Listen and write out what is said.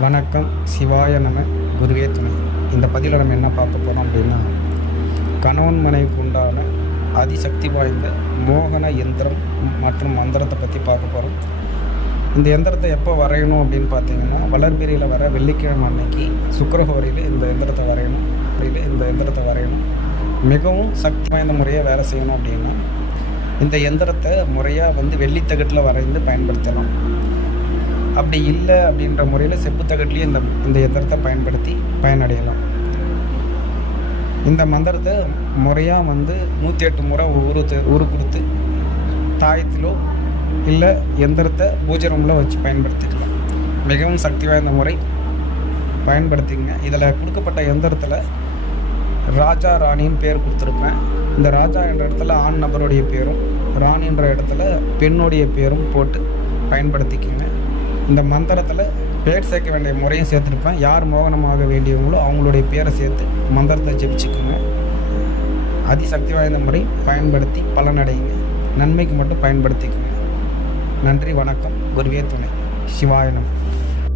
வணக்கம். சிவாய நம. குருவே துணை. இந்த பதிவில் நம்ம என்ன பார்க்க போகிறோம் அப்படின்னா, கணவன் மனைவிக்கு உண்டான அதிசக்தி வாய்ந்த மோகன எந்திரம் மற்றும் மந்திரத்தை பற்றி பார்க்க போகிறோம். இந்த எந்திரத்தை எப்போ வரையணும் அப்படின்னு பார்த்தீங்கன்னா, வளர்பிறையில் வர வெள்ளிக்கிழமை அன்னைக்கு சுக்கிரஹோரையில் இந்த எந்திரத்தை வரையணும். மிகவும் சக்தி வாய்ந்த முறையை வேலை செய்யணும் அப்படின்னா, இந்த எந்திரத்தை முறையாக வெள்ளித்தகட்டில் வரைந்து பயன்படுத்தலாம். அப்படி இல்லை அப்படின்ற முறையில் செப்புத்தகட்லேயே இந்த எந்திரத்தை பயன்படுத்தி பயனடையலாம். இந்த மந்திரத்தை முறையாக 108 முறை ஊரு கொடுத்து தாயத்திலோ இல்லை எந்திரத்தை பூஜை ரூமில் வச்சு பயன்படுத்திக்கலாம். மிகவும் சக்தி வாய்ந்த முறை, பயன்படுத்திங்க. இதில் கொடுக்கப்பட்ட எந்திரத்தில் ராஜா ராணின்னு பேர் கொடுத்துருப்பேன். இந்த ராஜா என்ற இடத்துல ஆண் நபருடைய பேரும், ராணின்ற இடத்துல பெண்ணுடைய பேரும் போட்டு பயன்படுத்திக்கோங்க. இந்த மந்திரத்தில் பேர் சேர்க்க வேண்டிய முறையும் சேர்த்துருப்பேன். யார் மோகனமாக வேண்டியவங்களோ அவங்களுடைய பேரை சேர்த்து மந்திரத்தை ஜெபிச்சுக்கோங்க. அதிசக்தி வாய்ந்த முறை, பயன்படுத்தி பலனடையுங்க. நன்மைக்கு மட்டும் பயன்படுத்திக்கோங்க. நன்றி, வணக்கம். குருவே துணை. சிவாய நமः.